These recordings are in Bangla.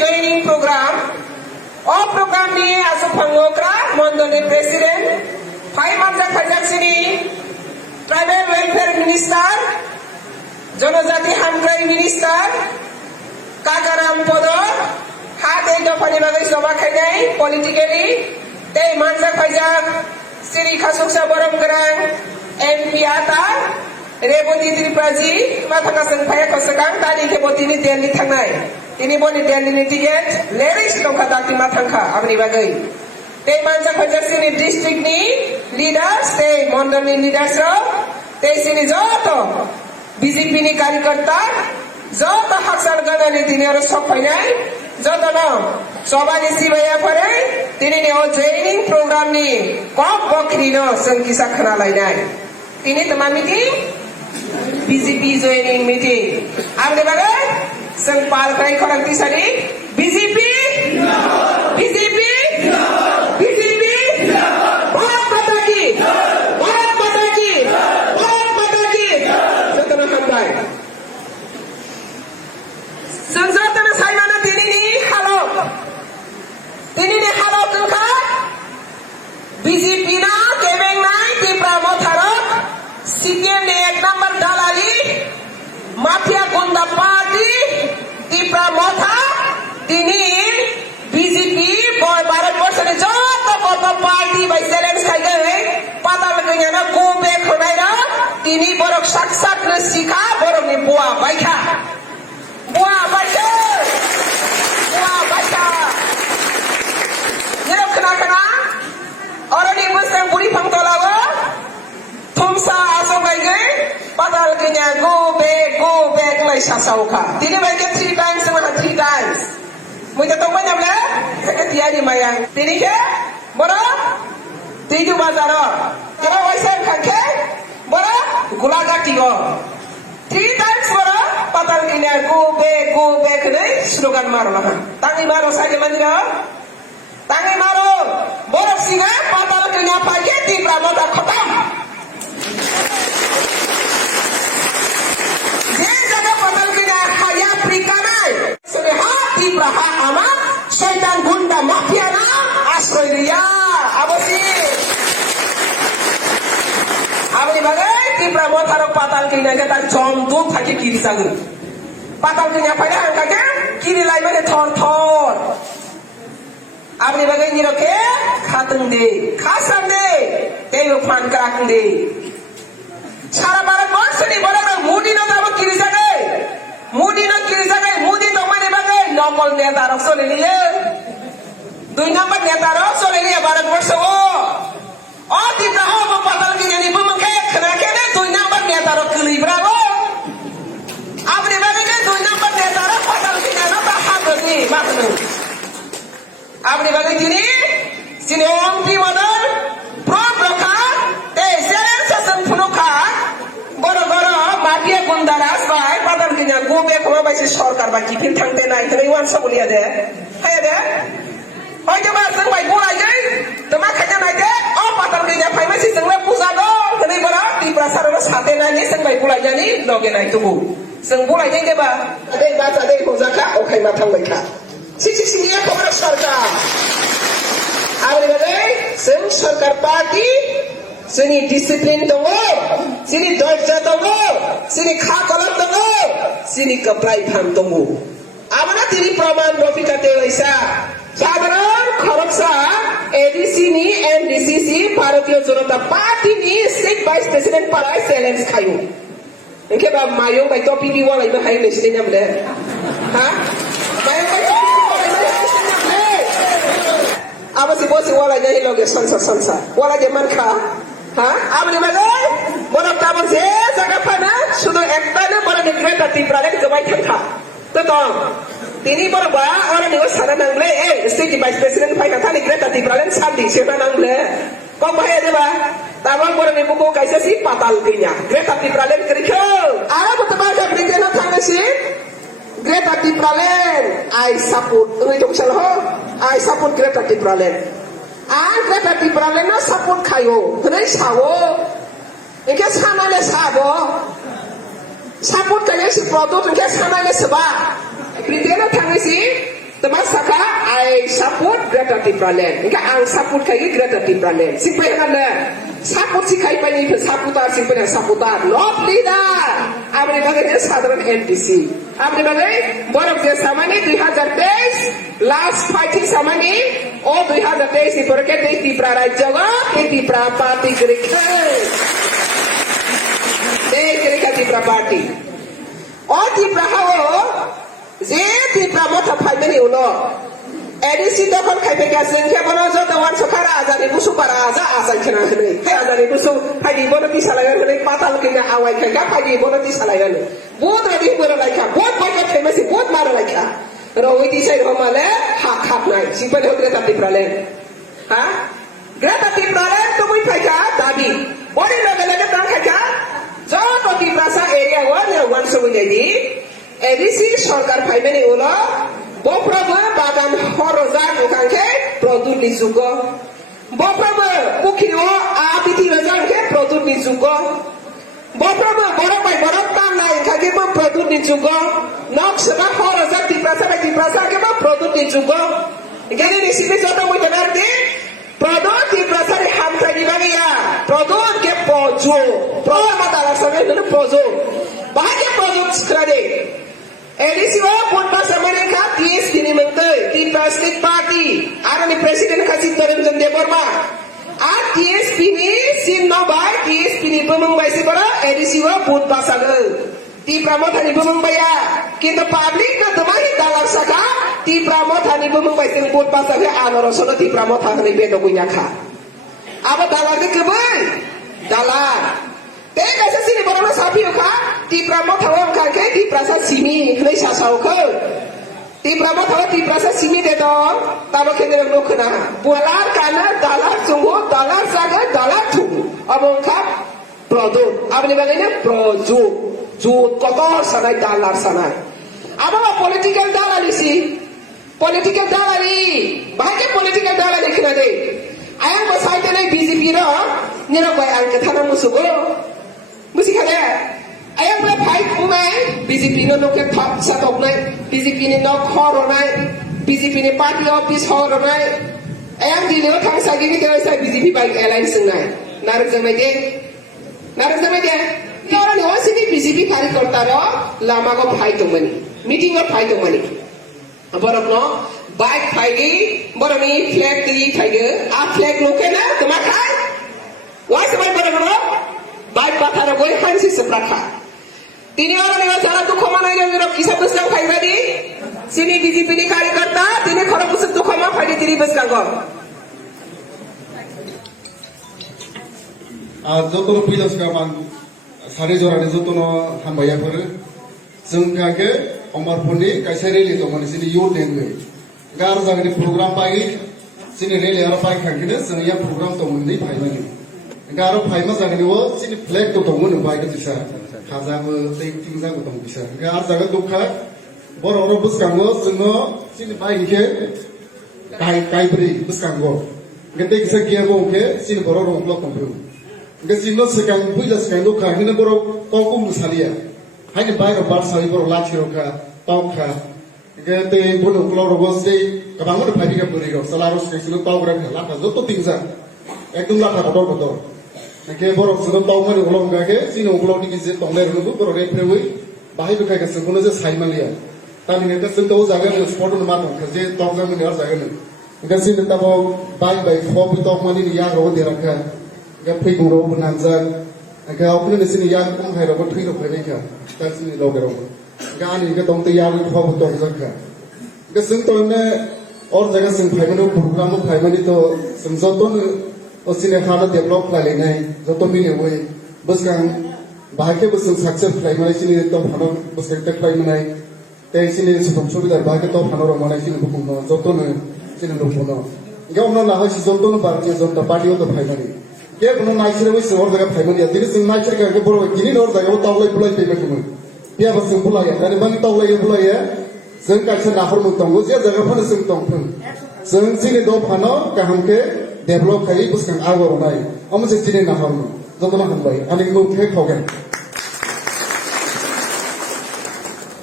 joining program. All program ni asal pangokra Mondoni President, Pai Manja Kajaksini, Tribal Welfare Minister, Jonojati Handrai Minister, Kakaram Podo, Hate Dopani Bagai Soba Kajai, politically, They Manja Kajak, Siri Kasuksa Borom Gerang, MP Ata, Reboti Tripaji, Matakasan Paya Kosakang, Tadi Kebotini Delhi Tangai. Ini boleh dia ni tiket, leris dong kata ti matangka, abni bagai. Te manja kerja sini district ni, leaders, te mondal ni leaders ro, te sini joto, BJP ni कार्यकर्ता, joto haksal gana ni tini harus sok painai, joto no, soba ni si baya parai, tini ni o joining program ni, kok bokri no, sengkisa kena lainai. Ini teman meeting, BJP joining meeting, abni bagai. Sengpal kai korang tisari BJP BJP BJP Bharat Mata ki Bharat Mata ki Bharat Mata ki Jatana hambai Sanjatana saimana tini ni halo tungka BJP na kemeng nai tipra motharok Sikkim ni ek number dalali Mafia Gunda Party Tipra Motha Tini BJP Boy Bharat Borsone joto koto party by challenge khai gae pata laganya na go back honai ra tini borok saksat na sikha borok ni bua baikha Nero kena already busang buri phang tolago thumsa aso gae Padahal kenya go back lai sasauka. Tini baca 3 times sama 3 times. Muda tahu mana bela? Tiada mayang. Tini ke? Bora? 7 bazar. Kalau waisan kakek? Bora? Gulaga tigo. 3 times bora? Padahal kenya go back lai slogan maru lah. Tangi maru saja mandira. Tangi maru. Bora singa padahal kenya pakai di pramoda khatam. Praha ama syaitan gunda mafia na Australia abosi abni bagai tipra motharo patal kina ke tak jomduk thaki kiri sagun patal kina pada angka ke kiri lai mane thor abni bagai ni roke khatang de khasam de telo fan krakang de sara barat bangsa ni boleh mudi no tabo kiri jagai mudi to mane bagai nokol neta rok sole liye 2 number neta rok sole liye Bharat Borsho o tita ho mo patal ki yani bu mangke khana ke ne 2 number neta rok kli bravo apne bagai ke 2 number neta rok patal ki na ta hat ni matnu apne bagai kini sini omti modal pro praka te selen sasan phunoka goro mafia gundaras bai patal ki na go back ho bai sarkar ba ki phin thangte nai tei wan sabulia de hai de hoi je ba sang bai bulai jai tama khanya nai de o patal ki na phai mai si sang le puja do tei bara ti prasar ro sate nai ni sang bai bulai jani loge nai tu sang bulai jai de ba ade ba ta de puja ka o khai ma thang bai kha si ni ko bara sarkar abre bale sang sarkar party sini disiplin dongo sini dorja dongo sini khakalam dongo sini kaprai pham dongo amana tini praman rofika telaisa sabaran kharoksa ADC ni NDCC Bharatiya Janata Party ni state vice president parai challenge khayo engke ba mayong bai to PB wala iba hai ne sini nyamle ha mayong bai to PB wala iba hai sini nyamle apa si bos wala jadi loge sansa wala jaman kha ha abni bagai bonak tabon se jaga pana sudah ekta na bonak Greta Thunberg kebai kha to tong tini bor ba orang ni sana nangle state vice president pai kata ni Greta Thunberg sandi sena nangle kok bahaya je ba tabang bor ni buku kaisa si patal kinya Greta Thunberg kerikho ara betul ba Greta thangna si Greta Thunberg I support ini dong salah I support Greta Thunberg Greta Thunberg na support kayo ini sawo ini sama le sabo support kaya si produk ini sama le seba Britain thangna si teman saka I support Greta Thunberg ini ang support kaya Greta Thunberg simple na support si kaya pa ni supporter simple na supporter not leader abri bagai sasaran NDC abri bagai borok je samani 2023 last fighting samani o 2023 ni porke di prarajya di prapati gerike di prapati o di prahawo je di pramota phaimani ulo edisi dokon khaibe gasen ke bono jo tawan sokara azani busu para aza asan chena hne he azani busu phadi bono ti salagan hne patal kina awai kha phadi bono ti salagan बहुत रेडी बोला लाइका बहुत बाइक फेमस है बहुत मारा लाइका रोही दी साइड हो माले हाथ हाथ नहीं सिंपल हो Greta Thunberg हाँ Greta Thunberg तो कोई फायदा दाबी बड़ी लगे लगे तां खाया जो तो की भाषा एरिया वन सो बुझेगी एडीसी सरकार फाइमे नहीं होला बोप्रबो बागान हरोजा उखांके प्रोडक्ट निजुगो बोप्रबो कुखिनो आबिति रजांके प्रोडक्ट निजुगो बोप्रबो borok tanai kage mo produk ni juga nok seba horoza di prasa ke mo produk ni juga jadi di sini contoh mau dengar di produk di prasa di hamka di bagi ya produk ke pojo produk mata laksana itu pojo bahagia produk sekarang edisi wa pun bahasa mereka TS kini mentai di plastik party ada ni presiden kasih turun jende berma TSP ni sim no bai TSP ni bumung bai si bara edisi wa put pasagal ti pramotha ni bumung bai ya kintu public na tumai dalam saka ti pramotha ni bumung bai si put pasagal anoro sono ti pramotha ni bedo punya kha aba dalar ke kebai dalar te kaisa sini bara sapi kha ti pramotha wa kha ke ti prasa simi khlai sasau kha ti pramotha ti prasa simi de do tabo kene lo khna bolar kana dalar sungu dalar saga dalar tu abong kap produk abni bagainya produk jut kotor sanai dalar sanai abang political dalar isi political dalar ni bahaya political dalar ikhna de ayang basai tene BJP ro nira bai ang kathana musugo musi khade ayang ba phai kumai BJP no ke thap satok nai BJP ni no khoro nai BJP ni party office khoro nai ayang dile thang sagi ni kira sai BJP bai alliance nai narak jamai de orang ni wasi ni BJP कार्यकर्ता ro lama ko phai to mani meeting ko phai to mani borok no bike phai gi borok ni flag ti phai ge a flag loke na tuma khai wasi bai borok no bike pathara boy khan si seprakha tini orang ni jara dukh manai le kisah besar khai badi sini BJP ni कार्यकर्ता tini khara busuk dukh ma phai tini besar go jotono pilas ka man sare jorane jotono hambaya phor जों काके अमरपुरनि कायसा रेली दं माने सिनि युथ लेंगे गार जागनि प्रोग्राम पाइ सिनि रेली आरो पाइ खांखिने जों या प्रोग्राम दं मोननै फाइमानि गारो फाइमा जागनि वो सिनि फ्लैग तो दंमोन बाइ दिसा खाजाबो टेक्टिं जागो दं बिसा गार जागा दुखा बर'रो बुसकांगो जोङो सिनि बाइके काइब्रि बुसकांगो गते किसा गियागो के सिनि बर'रो ब्लक कम्पिउ गसिनो सकां फुइला सकां दुखा हिने बर' कौको मुसालिया हानि बायरो बारसारि बर' लाथिरोखा तावखा गते बुनु क्लरबो से गोबां फाइबिगा बुरिरो सालारस केसिनो तावग्रा लाथा जत तिंजा एकदम लाथा बदर बदर के बर' जों तावमानि उलंगा के सिनो उलंनि गेजे तंले रनबो बर' रेफ्रेवै बाहाय बेखाय गसखौनो जे साइमालिया तामिने गसं ताव जागोन स्पॉट मा दं जे तावजा मनि आर जागोन गसिनो ताबो बाय खब तावमानि यारो देराखा गे फैगुरो बुनांजा गे अपने सिनि या कम हायरो थैरो फैनायखा गासिनि लगे गानि गे दं तयार खब दं जाखा गसं तने और जगह जों फाइमानो प्रोग्राम फाइमानि तो जों जतन असिने हाना डेभलप खालायनाय जत मिलेवै बसगां बाहाके बसों सक्सेस खालायनाय सिनि तो फानो बसके खालायनाय ते सिनि सुबुं सुबिदार बाहाके तो फानो रमानाय सिनि बुकुनो जतन सिनि लफनो गावनो लाहा सि जतन भारतीय जनता पार्टी तो फाइमानि के बनो नाइसरे बै सर जगह फाइमानि दिनि जों नाइसरे के बर गिनि नर जगह तावलाय बुलाय फैबायमोन बिया बसों बुलाय आरो बानि तावलाय बुलाय जों कासे नाहर मुतंगो जे जगह फानो जों तंफों जों सिनि दो फानो काहमके डेभलप खायै बसगां आगरनाय अमसे दिनै नाहरनो जतन हामबाय आनि मुखे खावगोन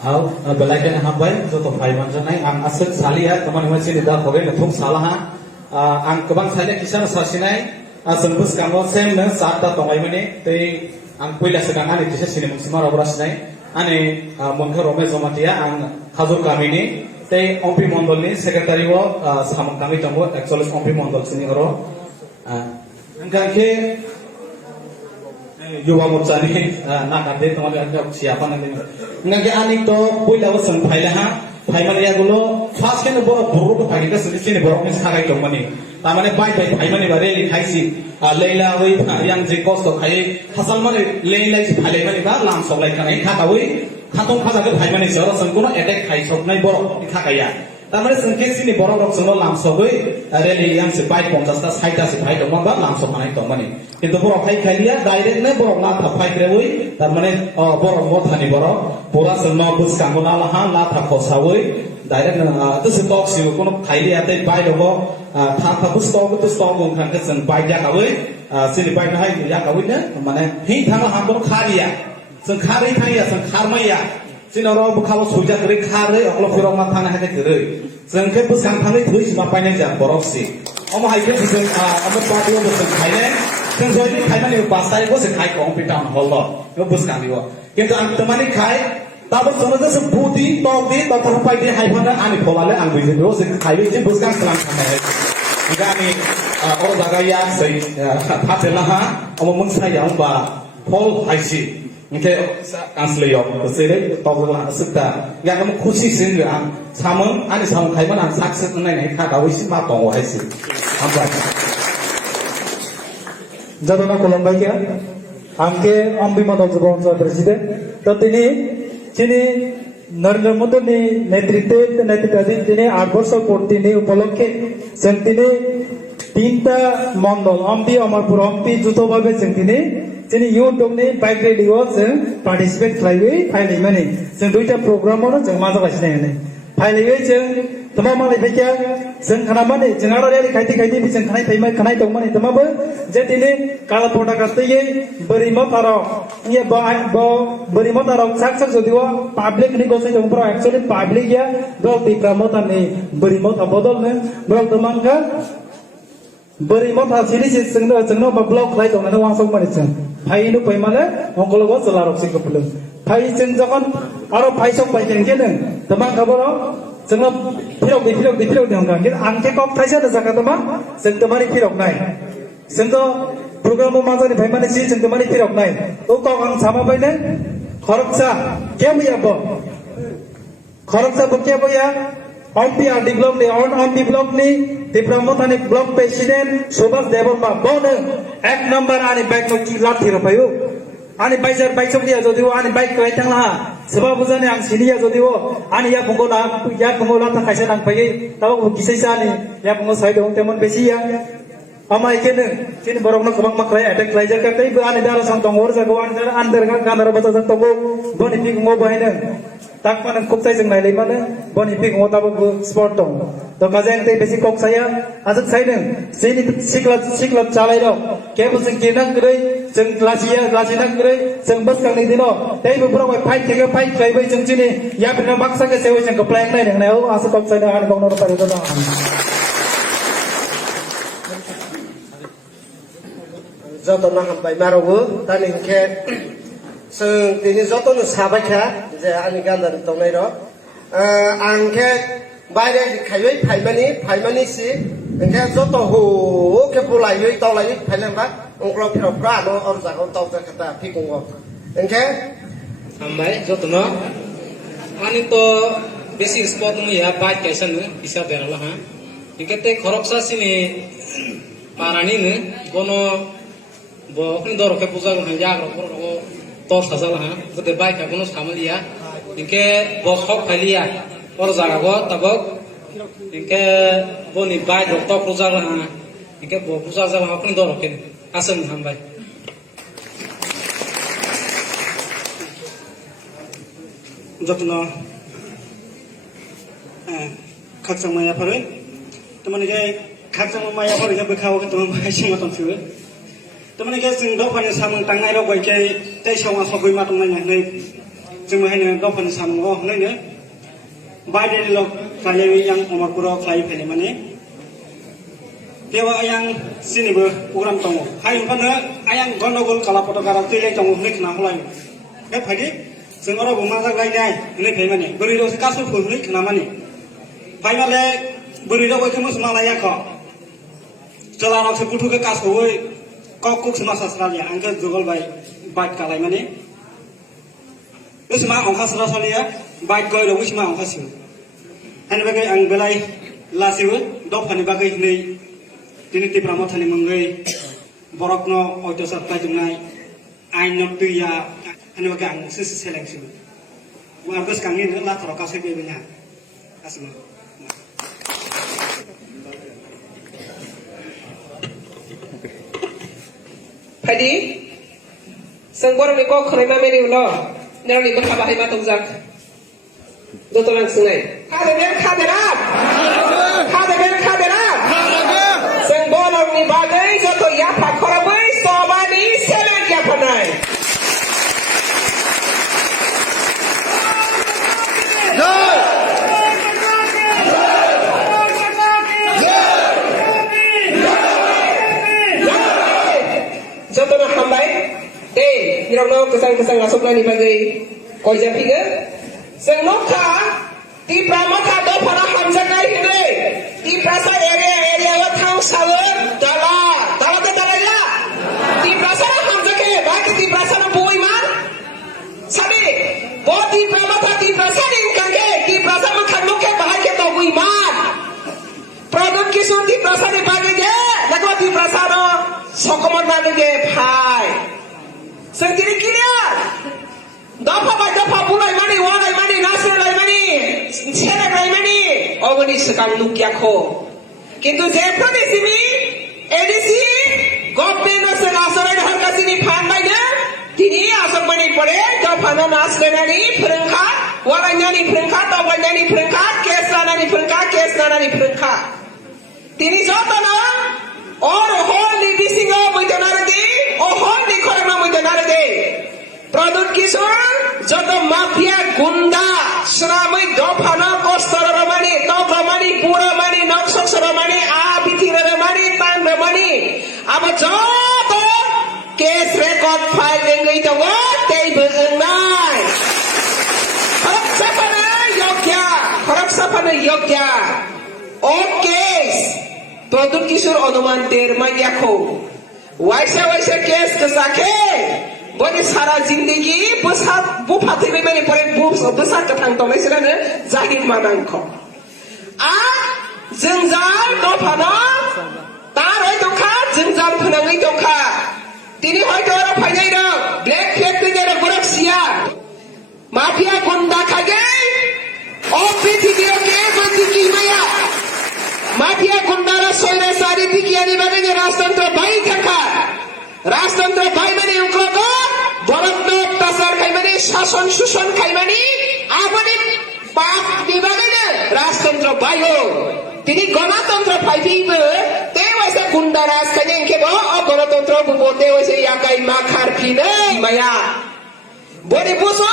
Au belakan hambai joto faiman janai ang asuk salia teman-teman sini dah kowe letung salah ang kebang salia kisan sasinai sembus kamu sem ne sabda tongai mani tei ang puila sedang ani kisa sini maksimal obras nai ane mongkha rome zomatia ang khazur kami ni tei ompi mondol ni sekretari wo samang kami tongo actually ompi mondol sini oro angkake Yuva Morcha नि ना काटे तमाले अंका सियापा नले नगे आनिक तो पुइला व सं फाइला हा फाइमानिया गुलो फास्ट के बरो बरो तो फाइल का सलिसिने बरो में सागाय तो मनी तामाने बाय बाय फाइमानि बारे लिखाइसि लेला वै यां जे कस्ट खाय फसल माने लेला फाइले माने बा लाम सबलाय खानाय खातावै खातम खाजाके फाइमानि सर संकुनो अटैक खाय सबनाय बरो खाखाया तामाने संखे सिनि बरो रक संग लाम सबै रेली यां से बाय 50 ता 60 ता से फाइ दम बा लाम सब खानाय तो मनी কিন্তু বড় খাই খাইলিয়া ডাইরেক্ট নে বড় না থাপাই গ্রেওই তার মানে বড় মথানি বড় পুরা সন্ন বুসকাঙ্গো না লাহা না থাকো সাওই ডাইরেক্ট তো সে টক সিও কোন খাইলিয়া তাই বাই দব থা থা বুস্তক তো স্টক গং খান কে সন বাই যা কাওই সিনি বাই না হাই या কাওই না মানে হেই থাঙ্গা হাম বড় খারিয়া সন খাरै থাইয়া সন খারমাইয়া सिनरो बुखाव सुजा करे खारै अकल फिरौ मा थाना हाते करे जोंखे बुसां थाङै थुइ मा पाइनाय जा बरफसि अम हाइके जों अम पार्टियाव बोसों खायने जों जयनि खायमानि पास्ताय बोसों खाय को अम्पि टाउन हल नो बुसकां दिव किन्तु आं तमानि खाय दाबो जों जस बुदि तगदि तथर पाइदि हायफाना आनि फलाले आं बुझे रो जों खायबे जे बुसकां खालाम थानाय गानि अर जागाया सै थातेलाहा अम मोनसायाव बा फल हाइसि Oke, kansle yok, kesini tahu lah sekta. Yang kamu khusus sih ang sameng, ani sameng kayak mana sukses nai kata wisi matong wahai sih. Apa? Jadona Colombia kia, angke ambi matong sebelum presiden. Tetapi ini Narendra Modi ni netritwadi ini 8 বছর পূর্তি ni উপলক্ষে sentini tinta mandol ambi amarpur ambi juto babe sentini Jadi YouTube ni baik radio seng participate kelayu, file mana? Seng duita program mana seng masuk ke sini ni. File ini seng teman mana fikir seng kena mana? Seng ada dari kaiti seng kena itu mana? Teman ber jadi ni kalau produk kata ye beri mata ye beri mata sukses jadi wa public ni kau sejauh berapa? Actually public ya berapa promotan ni beri mata bodol ni berapa teman kan? Beri mata sini sengno blog lain tu mana wangsung mana seng. File itu payment ongkol gua selarok sih kepulung. File seng jangan aro file sok file kene. Teman kabar sengno pilok di angkat. Kita angke kok file ada zakat teman. Seng teman ini pilok naik. Sengno program masa ni payment sih seng teman ini pilok naik. Oh kau ang sama payne. Kharapsa, kya boleh apa? Kharapsa berkya boleh? Ompiar di blog ni, on di blog ni, di promotan ni blog presiden Subhas Devarma, bonus, ek number ani baik no kilat hero payu, ani baik dia jadi wo, ani baik kau itang lah, sebab bukan yang sini ya jadi wo, ani ya punggola tak kasih nang payu, tahu kisah sani, ya punggola saya dong teman besi ya. Ama ikan sini borong nak kebang maklai, attack lagi jaga, tapi ani darah santong or jaga, ani darah under kan bata santong go, boni pik ngo bahaya. Tak mana kok saya jeng nilai mana, bon ipik ngota bu sport dong. To kajian teh basic kok saya, asal saya neng, sini siklat calai dong. Kaya bu jeng kena gerai, jeng lasiya gerai, jeng bus kang nih dino. Tapi beberapa fight kaya bu jeng sini, ya benar maksa ke sewa jeng keplayang nai neng, neo asal kok saya neng bang noro pada dong. Jatuh nak sampai marugu, tani ke. Seng ini joto nu sahabat ya, jadi ani ganda di tong nero. Angke bayar di kayu paimani si, angke joto hu ke pulai tau lagi paimani apa? Ongklo pira no orang jago tau kata pikungo. Angke ambai joto no, ani to basic sport nu ya baik kesan nu bisa berala ha. Ikete khoroksa sini parani ne bono bo kni dor ke puja ko hanja ro ko tor sajal ha gode bai ka bono samalia inke bo khok khaliya or jaga go tabok inke boni bai ro to puja ha inke bo puja jal ha kni dor ke asan ham bai যত্ন খাকসাং মায়া ফারে তোমানে গে খাকসাং মায়া ফারে গে বখাও কে তোমা সিং মতন ফিবে তোমানে गे जों दफानि सामों तांनाय राव बायके दै सावा सगै मा दंनाय नै जों हायनो दफानि सामों हनैनो बायदे लक खालाय yang अमरपुराव खालाय फैले माने देवा आयां सिनिबो प्रग्राम दङ हाय ओंखारनो आयां गन्डगोल कालापटकारा तैलाय दङ होननाय खोना हलाय बे फायदि जों अराबो मा जागायनाय होननाय फै माने बोरै दसे कासो फोहलै खोना माने फाय माले बोरै दाव बायके मोस मालाया ख चला रखसे पुथुके कासोवै कक समा सासरालिया आंके जुगल बाय बाइक कालाय माने उसमा अंखा सरासलिया बाइक गयरो उसमा अंखा सिउ हानि बागै आं बेलाय लासिबो दफानि बागै नै दिनै तिप्रा मथानि मंगै बरकनो अयतसार कायदुंनाय आइन दैया हानि बागै आं सिसि सेलेक्सन वा गोसखांनि लाथर कासै बेबिना आसमा Padi, senggor ni kau kena meri ulo, nero ni berkah bahaya matung zak. Dotolan sungai. Kaderan. Senggor ni bagai jatuh ya pak korabai sobani selek ya panai. Contohnya hambai, hirauno kesang masuk ni bagai koi japiga, sengmokha di pramokha do pada hamjangai hinde, di prasa area wathang sawer dala ya, di prasa hamjake, bagi di prasa na buai man, sabi, bo di pramokha di prasa ni kangke, di prasa makhan lokhe bahai ke to buai man, produk kisur di prasa ni bagi je, lagu di prasa no Sokomor bagi bhai, sendiri kira, dapat burai mani, warai mani, nasir lai mani, selek lai mani, ogoni sekali lukia ko. Kintu jepro di sini, edisi, government se nasar ada harga sini pandai ya, tini asal mani pore, dapat nasir nani perengkat, warai nani perengkat, tawai nani perengkat, kes nani perengkat, tini jauh na. और होल नी बिसिंगो मुइतनार दे ओ होल नी खरमा मुइतनार दे प्रदुत किशोर जत माफिया गुंडा श्रामै दफाना कस्तर रमानी तप रमानी पुरा मानी नक्सस रमानी आ बिथिर रमानी तान रमानी अब जत केस रेकर्ड फाइल लेंगै दङ त्यही बजंनाय खरक सफाना योग्य ओ case Produk kisur onuman terma yakho. Waisa kes kesake. Bodi sara zindagi bupati bimani pore besar ketang tomai serana zahid manangko. Jengjal dofana tar hoi dongkha jengjal phenangai dongkha. Tini hoyto ora phainai no black factory jera borak sia. Mafia gunda khage. O prithibiyo ke bandi ki maya. Mafia gundara soira sari dikiani bagainya राजतंत्र भाई थका राजतंत्र भाई माने उनको बरकनो tasar खाइ माने शासन सुसन खाइ माने आफूले पाप दिबागैनो राजतंत्र भाइ हो तिनी गणतन्त्र फाइदिबो तेवैसे गुन्डा राज खाने के भो गणतन्त्र बुबो तेवैसे याकाइ माखार फिनै माया बडी बुसो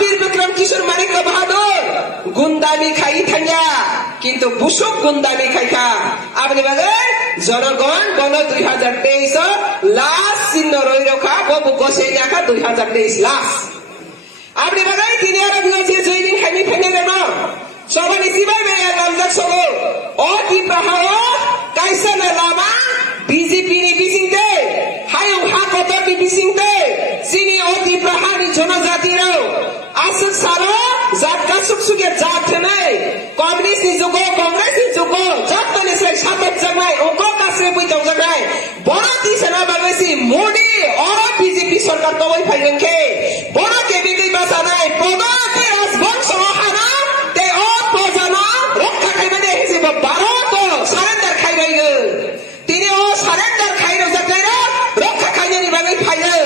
वीर विक्रम किशोर मानिक बहादुर गुन्दामी खाइ थान्या কিন্তু বুসুক গুন্দামি খাইখা আপনি বাগে জনগণ গণ 2023 লাস্ট চিহ্ন রই রখা ববু গসে দেখা 2023 লাস্ট আপনি বাগে তিনি আর বিয়াছে জয়দিন খাইনি ফাইনে দেন সবাই সিবাই মেয়া লামজাক সগো ও কি প্রহাও কাইসা না লামা বিজেপি নি বিসিংতে হায়ং হাকত বি বিসিংতে সিনি ও কি প্রহানি জনজাতিরাও আসক সারা जातका सुखसुखे जात थेनाय कम्युनिस्ट नि जुगो कांग्रेस नि जुगो जत्तनि से सातत जनाय अंको कासे बुइदं जनाय बड़ा दिसना बागैसि मोदी और बीजेपी सरकार तो वही फाइगंखे बड़ा केबी गई बासानाय प्रधान के राजवंश हाना ते और प्रजाना रक्षा खाइबादे हेसे बारो तो सरेंडर खाइबायगो तिनि ओ सरेंडर खाइनो जतैरा रक्षा खाइनानि बागै फाइयो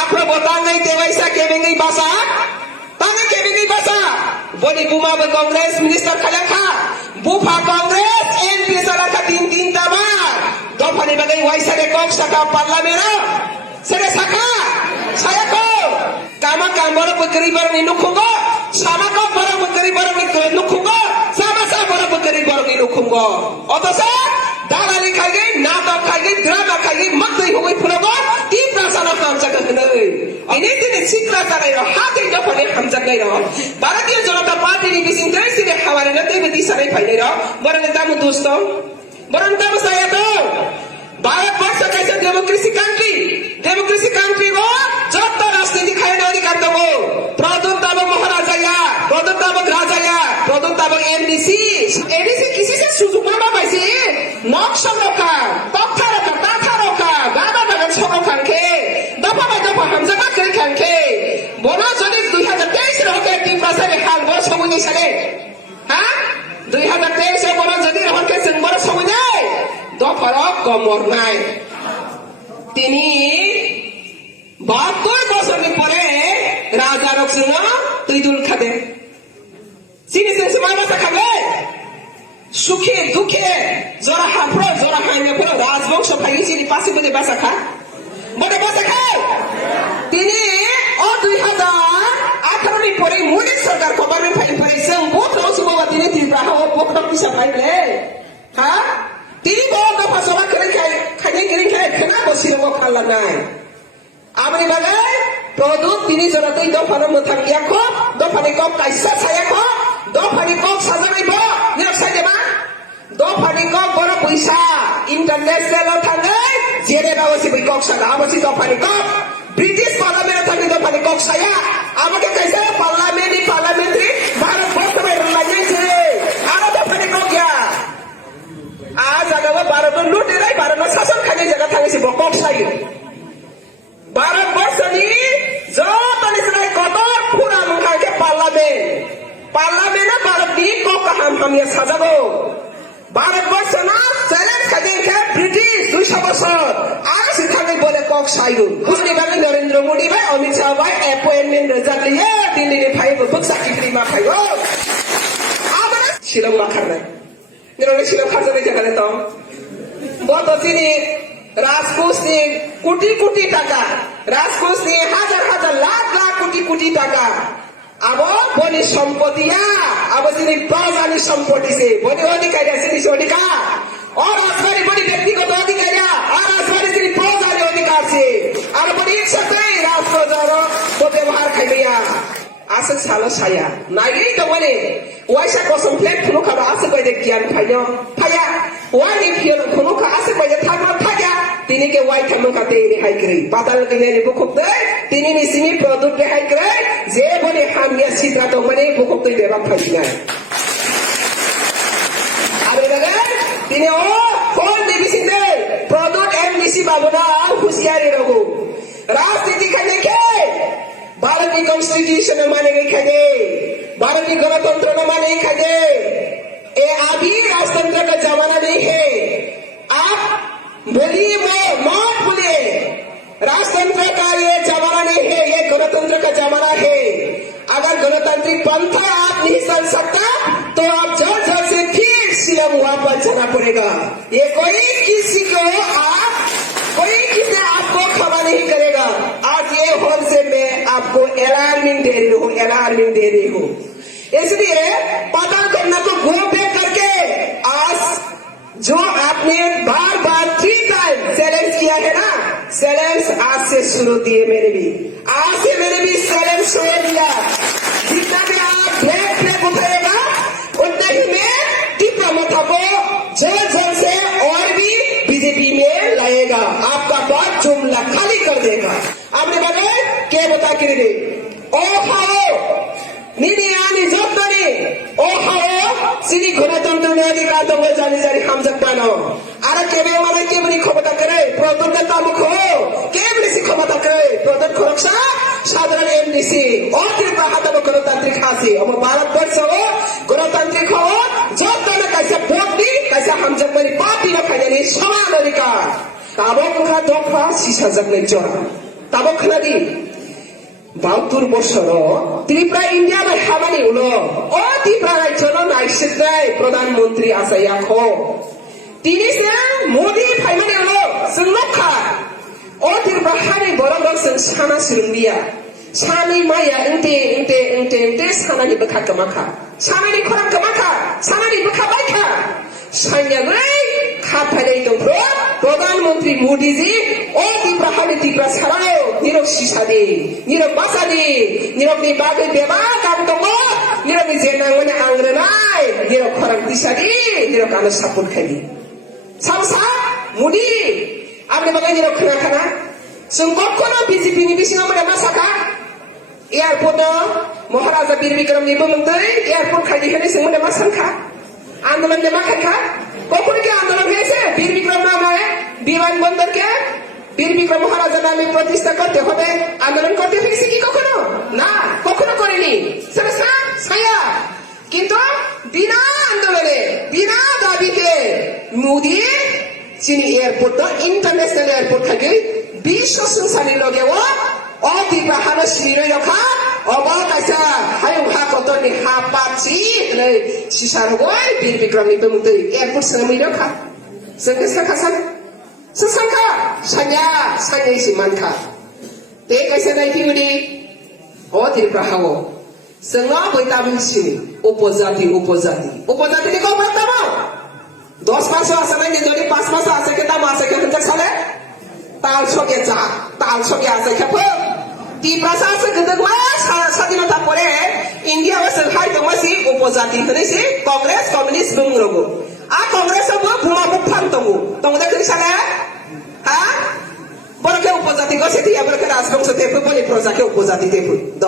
आफ्रो बतांगै देवाइसा केबी गई बासा तांगै केबी गई बासा बनि बुमाबो कांग्रेस मिनिस्टर खालाखा बुफा कांग्रेस एमपी सालाखा तीन तामा दफानि बागै वाइसारे कक साका पार्लामेन्ट सरे साखा सायाको कामा कामबरो बकरी बरनि नुखुंगो सामाको बरो बकरी बरनि नुखुंगो सामासा बरो बकरी बरनि नुखुंगो अतस दालाली खाइगै नाटक खाइगै ड्रामा खाइगै मक्दै हुबै फुरगो ती प्रासाना कामजाका हनै अनि दिने सिक्रा जानाय र हातै दफानि हामजानाय र भारतीय जनता पार्टीनि बिसिं दैसिने हावारेन तेबे दिसानै फाइनै र बरनि दामु दोस्त बरनि दामु साया त भारतवर्ष कैसे डेमोक्रेसी कंट्री हो जब तो राजनीति खाने अधिकार दो प्रदुत ताबक महाराजा या प्रदुत ताबक राजा या प्रदुत ताबक एमडीसी किसी से सुजुमा बाबाइसे नक्शा रोका तख्ता रोका ताथा रोका बाबा बागन छको खानखे दफा बाय दफा हमजामा करै खानखे बना जने 2023 रोके टीम पासाले हाल बो समुनि साले हा 2023 बना जने रोके जों बरो समुनि दफारक कमरनाय तिनी 72 বছরनि পরে রাজা রকসিং তুইদুল খাদে সিনিসেন সমাবাসা খাবে সুখে দুঃখে জরা হাফরো জরা হাইনে পরে রাজবংশ ফাইছিনি পাশে বলে বাসা খা বড় বাসা খায় তিনি ও 2018 नि পরে মোদি সরকার গভর্নমেন্ট ফাইল পরে जों বকরাও সুবাবা তিনি দিব্রাহ বকরাও পিছা ফাইলে হ্যাঁ তিনি বড় দফা সভা করে খাইনে গিরিং খাই খানা বসিরো খালানাই आमनि बागै प्रदुत तिनि जनातै दफानो मोथां याखो दफानि कप काइसा सायाखो दफानि कप साजानाय बो निरसायदेबा दफानि कप बर पैसा इंटरनेशनल थांगै जेरे बावसि बै कप सागा आबसि दफानि कप ब्रिटिश पार्लियामेन्ट थांगै दफानि कप साया आमके कैसे पार्लियामेंट्री भारत वर्ष में लागे छे आरो दफानि कप या आ जगावा भारत लुटेरै भारत शासन खाने जगह थांगैसि बो कप सायो भारतवर्षनि जतनिसनाय कतर पुरा मुखाके पार्लामेन्ट भारतनि ककाहाम हामिया साजागो भारतवर्षना चैलेंज खादेखे ब्रिटिश 200 बছর आरो सिखानै बोले कक सायो हुजनि बागै नरेंद्र मोदी भाई अमित शाह भाई अपॉइंटमेंट रजालिए दिल्लीनि फाइबो बक्साखि क्रिमा फाइबो आबरा शिलं माखारनाय निरले शिलं खारजानाय जागाले त बतसिनि राजकोषनि कोटी टाका राजकोषनि हजार लाख कोटी टाका अब बनि सम्पत्तिया अब सिनि प्रजानि सम्पत्ति से बनि अधिकार सिनि अधिकार और राजवारी बनि व्यक्तिगत अधिकार और राजवारी सिनि प्रजानि अधिकार से और बनि एक साथै राजप्रजा को व्यवहार खाइया आसक सालो साया नायै दवने वाइसा कसम प्लेट खुनुखा आसक बायदे गियान फाइनो फाया वाइनि फियर खुनुखा आसक बायदे थागमा फाया तिनी के वाइ थामुखा ते रेहाय करै पाताल कन्यानि बुखुबदै तिनी नि सिनि प्रदुत रेहाय करै जे बने हामिया सिद्रा दं माने बुखुबदै बेबा फाइनाय आरो दागा तिनी ओ फोन दिबिसिदे प्रदुत एमडीसी बाबुना हुसियारी रगु राजनीति खाने के भारतीय कॉन्स्टिट्यूशन माने गई खाने भारतीय गणतंत्र न माने खाने ये अभी राजतंत्र का जमाना नहीं है आप बोलिए मत बोलिए राजतंत्र का ये जमाना नहीं है ये गणतंत्र का जमाना है अगर गणतांत्रिक पंथा आप नहीं चल सकता तो आप जल्द से फिर शिलंग वापस जाना पड़ेगा ये कोई किसी आपको खबर नहीं करेगा आज ये होल से मैं आपको अलार्मिंग दे रही हूँ इसलिए पाताल करना को गो बैक करके आज जो आपने बार 3 टाइम चैलेंज किया है ना चैलेंज आज से शुरू दिए मेरे भी आज से मैंने भी चैलेंज छोड़ दिया जितना भी आप ब्रेक उठाएगा उतना ही मैं तीव्र मथा को जल्द से और भी बीजेपी में लाएगा आपका बात जुमला खाली कर देगा आपने बोले क्या बता के रे ओहो निनी आनी अधिकार दङ जानि जारि हामजोबबानो आरो केबे माने केबनि क्षमता करे प्रदत्त तामुखौ केबनि क्षमता करे प्रदत्त खरकसा साधारण एमडीसी अखिल हातमा गणतान्त्रिक हासी अब भारतवर्ष हो गणतान्त्रिक हो जत्ताना कैसा बोर्डनि कैसा हामजोबबानि पार्टी र फाइनालि समान अधिकार ताबोखा दफा सिसाजोबनाय जरा ताबो खोनादि 72 বছর ত্রিপুরা ইন্ডিয়ার হামানি হলো ও ত্রিপুরা রাজ্যর নাইসিকনাই প্রধানমন্ত্রী আসাইয়াখ তিনি মোদি ফাইমানি হলো जों লক্ষা ও ত্রিপুরা হারি বরং जों সানা सिरुंदिया सानै माया इंटे सानानि बोखा गोमाखा सानानि खरां गोमाखा सानानि बोखा बायखा सान्यागै खाफायनाय दंफ्रो प्रधानमंत्री मोदी जी ओ ত্রিপুরা हारि ত্রিপুরা साराय निरक सिसादि निरक बासादि निरकनि बागै बेबा गाम दङ निरकनि जेनांगनि आंग्रोनाय निरक खरां दिसादि निरक आनो सापर्ट खायदि सामसा मोदी आबनि बागै निरक खोनाखाना जों कखनो बिजेपिनि बिसिङाव मोना मा साखा एयारपोर्ट महाराजा बीर विक्रमनि बुंदै एयारपोर्ट खायदि होनै जों मोना मा सानखा आंदोलन ने मा खायखा कखनो के आंदोलन হয়েছে বীর বিক্রম নামে বিমানবন্দরকে বীর বিক্রম মহারাজা নামে প্রতিষ্ঠা করতে হবে আন্দোলন করতে হয়েছে কি কখনো না কখনো করেনি সেটা ছায়া কিন্তু বিনা আন্দোলনে বিনা দাবিতে মোদি চীনি এয়ারপোর্ট ইন্টারন্যাশনাল এয়ারপোর্ট থাকে বিশ্ব সংসারের লগেও অতিপ্রা হানো সিরিয় রখা অবা কাইসা হায়ু হা কতনি হা পাচি সিসার গয় বীর বিক্রমনি বমুदै এয়ারপোর্ট সঙ্গমি রখা जोंखौ साखासान सानखा सान्यायसि मानखा ते कैसे नायफिउनि अ ত্রিপুরা हावो जोंना बैतामिसिनि उपजाति को बताबो 10 मास আছে নাই যদি 5 मास আছে কে দাম আছে কে কিন্তু সালে তাল ছকে আছে খেপো ত্রিপুরা আছে কিন্তু স্বাধীনতা পরে ইন্ডিয়া ওসে হাই দমাসি উপজাতি হনেসি কংগ্রেস কমিউনিস্ট বুংরগো आ कांग्रेस बुमाबुक फान दङ देखि साले हा बरके उपजाति गसे दिया बरके राजवंश तेफु बलि प्रजाके उपजाति तेफु द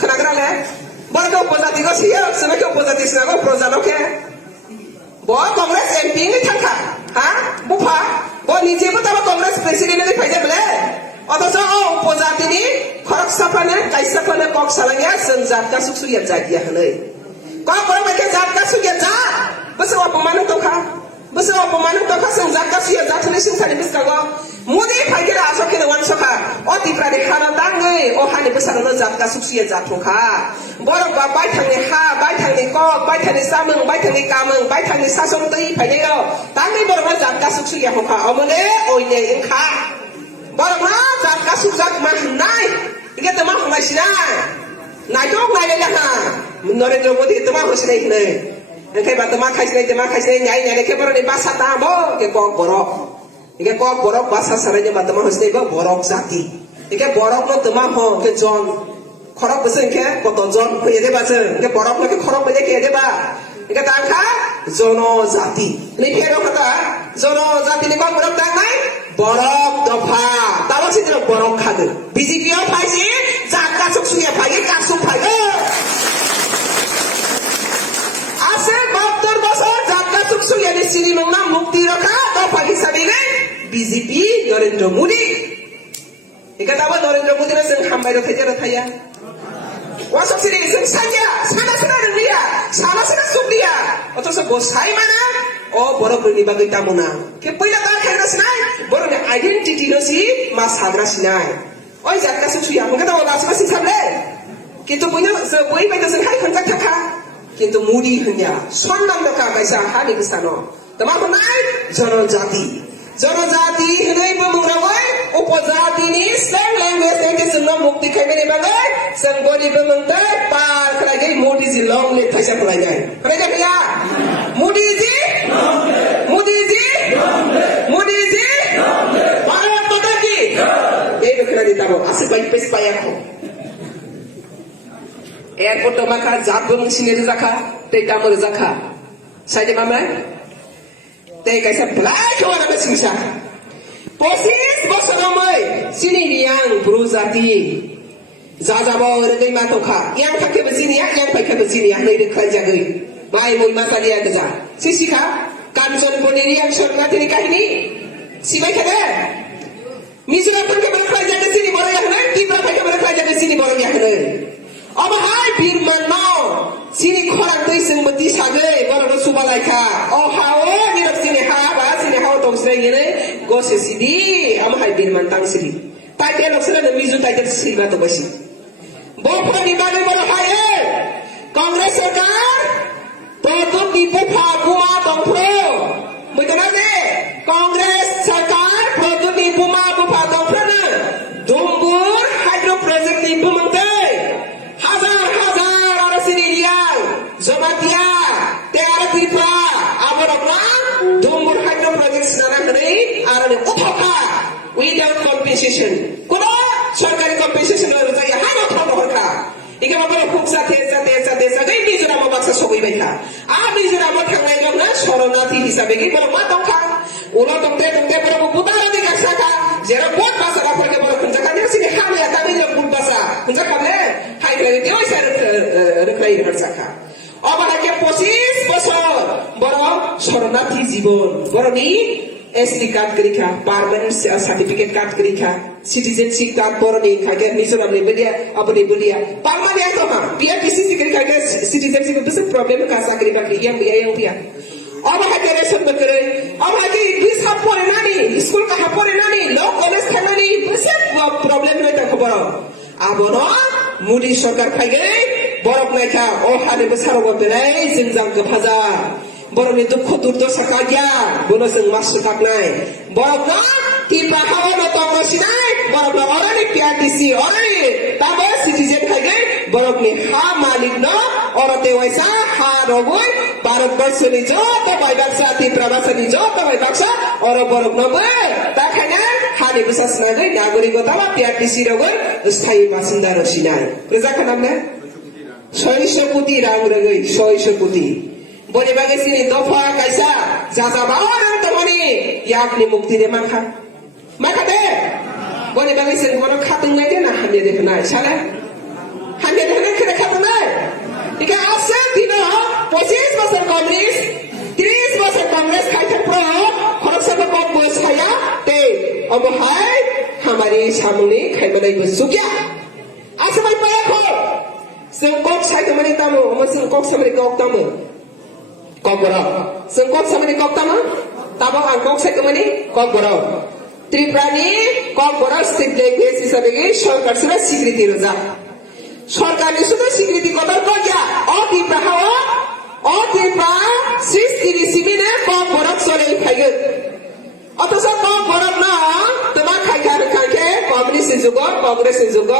खोनाग्राले बरके उपजाति गसे सनके उपजाति सनागो प्रजालके ब कांग्रेस एमपी नि थांखा हा बुफा ब निजेबो तब कांग्रेस प्रेसिडेंट नि फाइजाबले अथच उपजातिनि खरक साफाने काइसाफाने कक सालांगिया जों जातका सुखसुरिया जादिया हनै क बरके जातका सुरिया जा बसो अपमान तोखा जों जातका सुया जाथने सिंसानि बिस्कागो मोदी फाइकेरा आसोखेनो वानसखा अ ত্রিপুরা देखाना दाङै अ हानि बोसारनो जातका सुया जाथखा बरक बा बायथांनि हा बायथांनि कक बायथांनि सामों बायथांनि कामों बायथांनि सासन दै फाइनेयो दाङै बरक जातका सुया हखा अमने ओइने इंखा बरक जातका सुजाक मा होननाय इगे तमा हमायसिना नायथक नायलायलाहा नरेंद्र मोदी तमा हसिनाय होनै ओंखाय बा तमा खायसिनाय न्याय के बरनि बासा ताबो के कक बरक बासा सारायनि बा तमा हसिनाय बा बरक जाति इके बरक न तमा हो के जन खरक बसं के कत जन फैये देबा जों के बरक न के खरक बजे के देबा इके तांखा जनजाति नि फेरो खता जनजातिनि बा बरक दांनाय बरक दफा ताबो सिदिर बरक खादो बिजेपियाव फाइसि जातका सुखसुया फाइगे कासु फाइगे सुखसुयानि सिरिमंना मुक्ति रखा दफा हिसाबै बीजेपी नरेंद्र मोदी इकादाबो नरेंद्र मोदी जों हामबाय रथाया वासकसिरि जों साना रोंलिया साना सुखलिया अथच गसाइ माना अ बर'फोरनि बागै दामना के पहिला दा खायगासिनाय बर'नि आइडेन्टिटी नसि मा साग्रासिनाय ओइ जातका सुखसुया मगे दाव लासबा सिसाबले किन्तु बय बायदो जों हाय खनजाक थाखा किन्तु मोदी हन्या सन्मान रखा कैसा हानि बिसानो तमा होनाय जनजाति हनै बुंरावै उपजातिनि स्लें लैंग्वेज के जोंनो मुक्ति खायबेनि बागै जों बयनिबो मोनथै पार खालायगै मोदी जी लं ले फैसा फलायनाय खोनादों गैया मोदी जी भारत माता की এই खोनादि दाबो आसि बाय पेस पायाखौ एयरपोर्ट माखा जातबो सिनेर जाखा ते दामर जाखा साइडे मामा ते कैसा भलाय खवाना बसिंसा 25 बोसोरावै सिनिनियां ब्रुजाति जाजाबो रदै माथोखा यां थाखेबो सिनिया यां फाइखेबो सिनिया नै रोखा जागै Mai mun masalia keja. Sisi ka Kanchan Boniri yang sorga tiri kahini. Sibai kada. Misra pun ke berkelai jaga sini baru yang lain. Kita pakai berkelai jaga sini baru yang lain. Apa hai Birman mau sini korang tu iseng mati sagai baru tu subalai ka. Oh hao ni nak sini hao tong sering ini. Go sesidi. Apa hai Birman tang sini. Tapi elok sila na mizu tayo sini bato basi. Bapak di mana baru hai Kongres Sarkar. Produk nipu paguma tongpro. Betul ada. Kongres Sarkar produk nipu mabu pagongpro na. Dumbur hydro project nipu mentai. Hazar orang sini rial. Zomatia. Tiara tipa. Aboroklah. Dumbur hydro project sekarang ini. Arane utoka. Without compensation. Kuda सरकारी compensation orang saya hanya thong horka. Ika mabara khuksa thesa gai Mizoram baksa sogoi baika. Mizoram thangnai jona शरणार्थी हिसाबै gai boro ma tongkha. Ulo tongte boro butara di kasaka. Jera bot basa raporke boro kunja kan sini kami ya kami jom but basa. Kunja kable hai kali dia oi sar reklai harsaka. Aba hake 25 বছর বড় শরণার্থী জীবন বড় নি SD card kerika, permanent certificate card kerika, citizenship card boroni kage Mizoram le belia, apa le belia. Permanent to ha, PRTC kerika kage citizenship itu se problem kasa kerika yang dia. Apa hake ration berkere, apa hake bis hapore nani, school ka hapore nani, law college nani, se problem le tak boro. Abono, Modi सरकार kage, borok naika, oh hade besar botelai, zinjang ke bazar. Boroni dukh durdosa kagya bono sing masuk kaknai borokna tipa hawa no tongo sinai borokna orani PRTC orani tabo citizen kage borokni ha malik no orate waisa ha rogoi Bharat Barsha ni joto bhai baksa tipra baksa ni joto bhai baksa oro borokna ba ta khana hani bisas nagai nagarikota ba PRTC rogoi स्थायी बासिन्दा रसिनाइ प्रजा खनामना 600 कोटी राङ रगै 600 कोटी Boleh bagi sini dofa kaisa jaza bawaran temani yakni mukti de maka deh boleh bagi sini kono khatung lagi na hande de kena salah hande de kena khatung lagi ika asen dino 25 বছর কংগ্রেস 30 বছর কংগ্রেস খাইতে pro khorok sabab kok bos saya te अब hai हमारे सामने खाइबलाई बसुक्या आसमान पाया खो sengkok saya kemana tamu amat sengkok sama kok tamu kok boro sengkok sama kok tamu tabo angkok saya kemana kok boro Triprani kok boro state language হিসাবে সরকার সুরা স্বীকৃতি রোজা সরকারি সুরা স্বীকৃতি কদর কইয়া ও ত্রিপ্রা সৃষ্টি সিমিনে কক বড় চলে খাইগে অথচ কক বড় না তোমার খাইখার খাইকে কমিউনিস্ট যুগ কংগ্রেস যুগ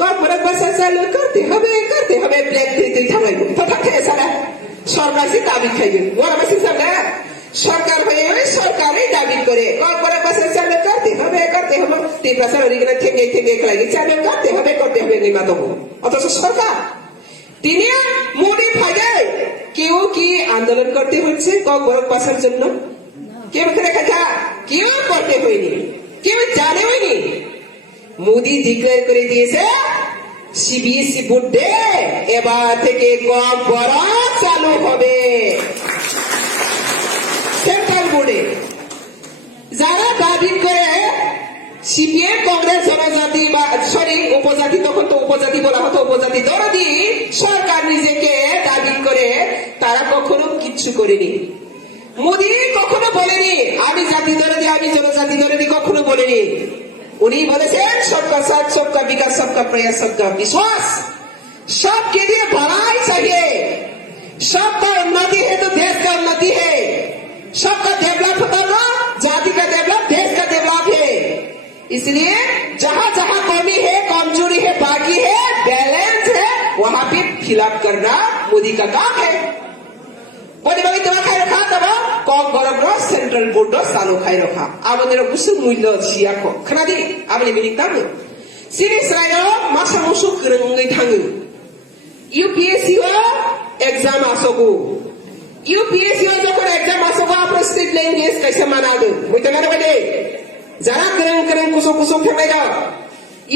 কক বড় বসে চালু করতে হবে ব্ল্যাক দিতে থামাইব তো থাকে সারা সরকার সে দাবি খাইগে ওরা বেশি সামনে সরকার হয়ে সরকারই দাবি করে কক বড় বসে চালু করতে হবে ত্রিপ্রা সরকার এখানে থেকে খাইগে চালু করতে হবে নিমাতব অথচ সরকার তিনি মোদি ভাগে কেউ কি আন্দোলন করতে হচ্ছে কক বরক পাশার জন্য কেউ দেখা কেউ করতে হয়নি কেউ জানে হয়নি মোদি ডিক্লেয়ার করে দিয়েছে সিবিএসই বোর্ড ডে এবার থেকে কক বরক চালু হবে সেন্ট্রাল বোর্ডে যারা দাবি করে সিপিএম কংগ্রেস জনজাতি বা সরি উপজাতি তখন তো উপজাতি বলা হতো উপজাতি দরদি সরকার নিজেকে দাবি করে তারা কখনো কিচ্ছু করেনি মোদি কখনো বলেনি আমি জাতি দরদি আমি জনজাতি দরদি কখনো বলেনি উনি বলেছেন সবকা সাথ সবকা বিকাশ সবকা প্রয়াস সবকা বিশ্বাস सबके लिए भलाई चाहिए सबका उन्नति है तो देश का उन्नति है सबका डेवलप करना जाति का डेवलप देश का डेवलप है इसलिए जहां जहां कमी है कमजोरी है बाकी है बैलेंस है वहां पे फिलअप करना मोदी का काम है मोदी बाबी तुम्हें खाई रखा तब कम गरम रो सेंट्रल बोर्ड रो सालो खाई रखा आबोनेर गुसुं मूल्य सिया को खोनादि आबोने मिनिं ताङो सिरिस रायो मासा मुसु गोरोङै थाङो यूपीएससी एग्जाम आसोगो यूपीएससी যখন एग्जाम आसोगो आप स्टेट लैंग्वेज कैसे मानागो बुझते बादे जरा करं कुसुम थांनाय दं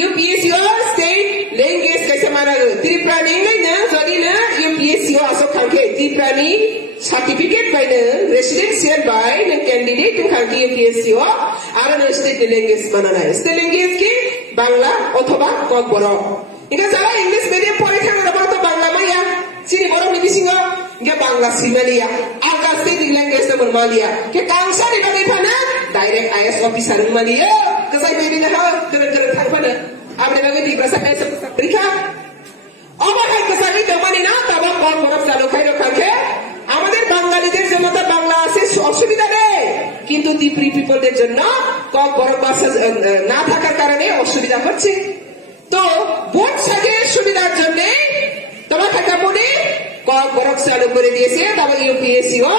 यूपीएससी स्टेट लैंग्वेज कैसे मानागो Tripura निंगैनो जदिनो UPSC asok kangke tiprani certificate by the residential by the candidate to kangke UPSC aran state language mananai state language ki Bangla othoba kok boro ina jara English medium porikha ngara to Bangla maya sini boro ni bisinga ge Bangla simalia aga state language na malia ke kangsa ni bagi pana direct IS officer malia kesai bedi na ha keren thakpana apne bagi di bahasa IS perikha অবহাই Kesari জমানি না তবে কম বরফ চালু খাই রাখে আমাদের বাঙালিদের যে মতো বাংলা আছে অসুবিধা নেই কিন্তু ত্রিপুরি পিপলদের জন্য কম বরফ ভাষা না থাকার কারণে অসুবিধা হচ্ছে তো ভোট সাজের সুবিধার জন্য তোমার থাকা মনে কম বরফ চালু করে দিয়েছে তবে ইউপিএসসি ও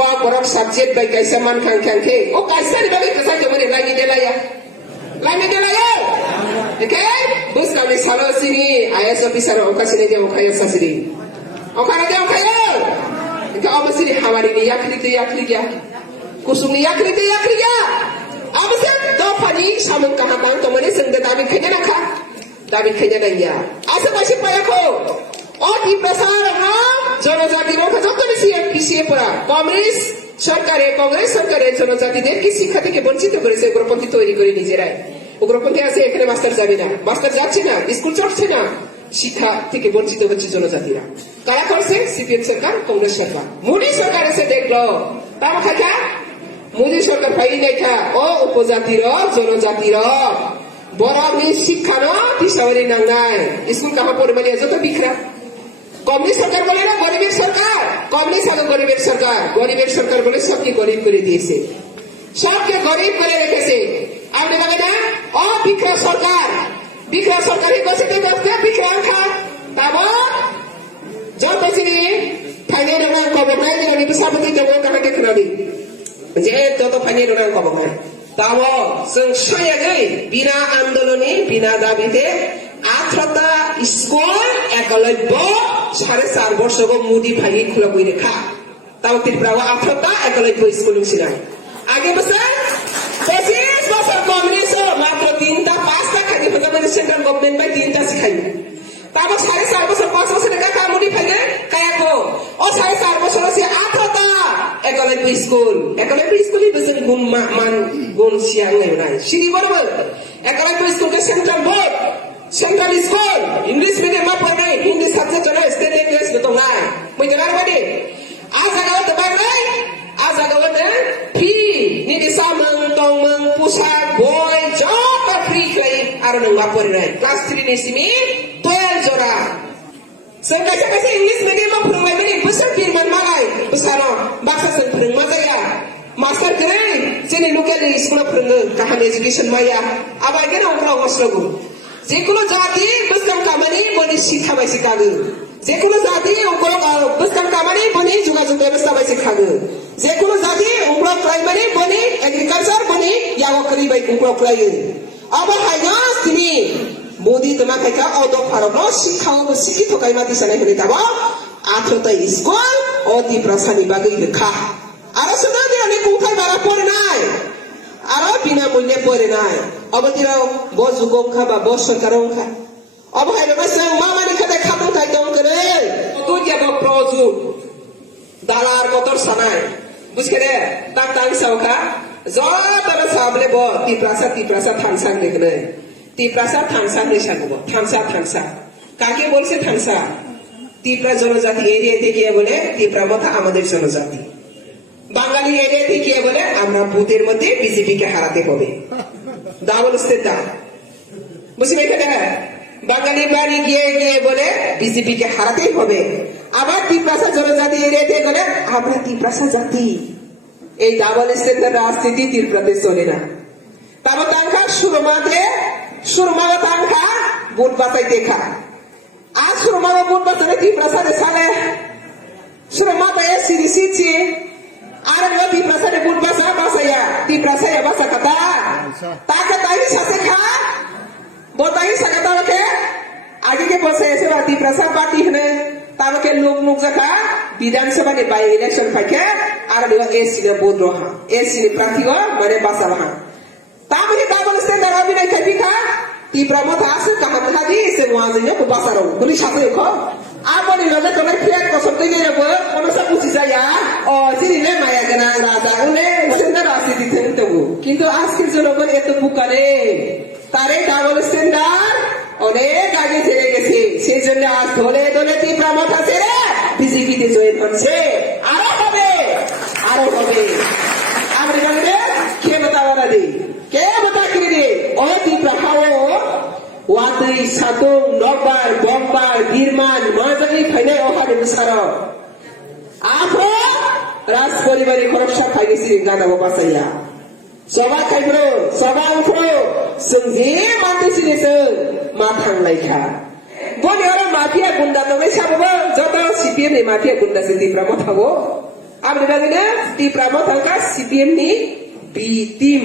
কম বরফ সাবজেক্ট বাই কাইসা মান খাংখাংখে ও কাইসা নিবাবে কেসাই জমানি লাগি দেলাইয়া Okay? Bus kami salo sini IS officer oka sini dia okaya sasiri. Okana dia okaya. Ika apa sini hawari ni yakri ya. Kusung ni yakri ya. Apa sih? Dopani samung kahaban to mani sengde David kenya nakha. David kenya naya. Asa masih payako. Oh di besar ha. জনজাতি ওকে যত বেশি পিছিয়ে পড়া কংগ্রেস সরকারের জনজাতিদের কি শিক্ষা থেকে বঞ্চিত করেছে উগ্রপন্থী তৈরি করে নিজেরাই উগ্রপন্থী আছে এখানে মাস্টার যাবে না মাস্টার যাচ্ছে না স্কুল চলছে না শিক্ষা থেকে বঞ্চিত হচ্ছে জনজাতিরা কারা করছে সিপিএম সরকার কংগ্রেস সরকার মোদী সরকার এসে দেখলো তার খাতা মোদী সরকার পাই দেখা ও উপজাতির জনজাতির বড় শিক্ষা পিছাওয়ারি নাঙ্গাই স্কুল কামা পরিমাণে যত বিখরা কংগ্রেস সরকার বলে না গরিবের সরকার কংগ্রেস হলো গরিবের সরকার বলে সবকে গরিব করে দিয়েছে সবকে গরিব করে রেখেছে আপনি বলে না ও বিক্রা সরকারি গছিতে বসতে বিক্রা খা তারপর যত চিনি ফাইনে রঙ কবর নাই দিলানি বিচারপতি দङ কাহাকে खोनादों যে তত ফাইনে রঙ কবর নাই তারপর जों सयागै बिना आन्दोलननि बिना दाबिते 18টা স্কুল একলব্য 4.5 বছর মোদি ভাই খোলা বই রেখা তাও ত্রিপুরা 18টা একলব্য স্কুল ছিল আগে বছর 25 বছর কংগ্রেস মাত্র 3টা 5টা খালি হতে সেন্ট্রাল গভর্নমেন্ট বাই 3টা শিখাই তারপর 4.5 বছর 5 বছর কাকা মোদি ভাই কায়াকো ও 4.5 বছর আছে 18টা একলব্য স্কুল বেশি গুণ সিয়াং নাই সিরি বরাবর একলব্য স্কুলকে central board Central School, English medium apa ni? Hindi subject mana? State English betul lah. Mendengar apa ni? Azagawa tebak ni? Azagawa ni? Ni di samang, tongmang, pusat, boy, jauh free kali. Aron ang apa ni? Class 3 ni sini, 12 jora. Sekali English medium apa perang ni? Besar firman malai, besar no. Bahasa perang mazaya. Master keren, sini lokal di sekolah perang, kahan education maya. Apa lagi nak orang waslogu? যেকোনো জাতি বুঝতাম কামানি বনি শিক্ষা পাইছে কাগু যেকোনো জাতি বুঝতাম কামানি বনি যোগাযোগ ব্যবস্থা পাইছে খাগু যেকোনো জাতি উংগ্র প্রাইমারি বনি এগ্রিকালচার বনি ইয়াগো করি বাই উংগ্র প্রাই আবার হাইনা তিনি মোদি তোমা খাইকা অদ ভারত শিক্ষা শিক্ষিত কাইমা দিছানাই হলি তাব 18টা স্কুল অতি প্রসানি বাগৈ লেখা আর শুনো দিরানি কোথায় বাড়া পড়ে নাই আর বিনামূল্যে পড়ে নাই অবদিরাও বজুগম খাবা বস সরকারও খা অবহাইলো মাসে মামানি খাতে খাতো তাই দম করে তুই যাব প্রজু দালার কতর সানাই বুঝকে রে তাং সাউখা জবাবে সাবলে ব তিপ্রাসা থাংসা দেখলে তিপ্রাসা থাংসা নিশানব থাংসা কাকে বলছে থাংসা তিপ্রা জনজাতি এরিয়া থেকে বলে তিপ্রা মথা আমাদের জনজাতি বাঙালি এরিয়া থেকে বলে আমরা বুথের মধ্যে বিজেপি কে হারাতে হবে দাবল স্টেটা বুঝবে কেন বাঙালি বাড়ি গিয়ে বলে বিজেপি কে হারাতেই হবে আবার তিপ্রাসা জনজাতি এরিয়াতে গেলে আমরা তিপ্রাসা জাতি এই ডাবল স্টেটার রাজনীতি ত্রিপুরাতে চলে না তারপর তাঙ্কা সুরমা তাঙ্কা ভোট বাঁচাই দেখা আজ সুরমা ভোট বাঁচালে তিপ্রাসা সালে সুরমা বায়ে সিরিসিছি আর তিপ্রাসা ভোট বাঁচায়া বাসা কথা তাকে তাই সাথে খা बताई सकता है आगे के बसे ऐसे बाती प्रसाद पार्टी है ताकि के लोग जगह विधानसभा ने बाई इलेक्शन फाइके आर लोग एसी ने बोल रहा एसी ने प्रार्थी को मरे बासा रहा ताकि के डाबल से डरा भी नहीं खाती खा ती प्रमोद आस कहाँ था दी इसे मुआवजे को बासा रहो पुलिस साथे को Apa ni mana kau nak kiat kau sampai ni apa? Kau nak sapu sisa ya? Oh, sini ni maya kena rasa, ni senda rasa di sini tu. Kintu askil jologan itu bukan ni. Tarik double standard, অনেক আগে থেকে গেছে সেই জন্য আজ ধরে ধরে তীব্রা মাথা ছেড়ে বিজেপিতে জয়েন হচ্ছে আরো হবে আমরা জানি কে বাতাওয়ারা দে কে বাতা কিনে দে ও তীব্রা খাও ওয়াতই সাদং নকবার বম্বার বীরমান মাজানি ফাইনে ওখানে মুসারো আপো রাজ পরিবারে খরচা খাই গেছি গাদাবো বাসাইয়া সবাই খাইবো সবাই উঠো সঙ্গে মানতেছি মা থাংলাইখা বলি ওরা মাফিয়া গুন্ডা নবে সাবো যত সিপিএম ni মাফিয়া গুন্ডা সে তীব্রা মাথাবো আপনি জানেন তীব্রা মাথাকা সিপিএম ni বি টিম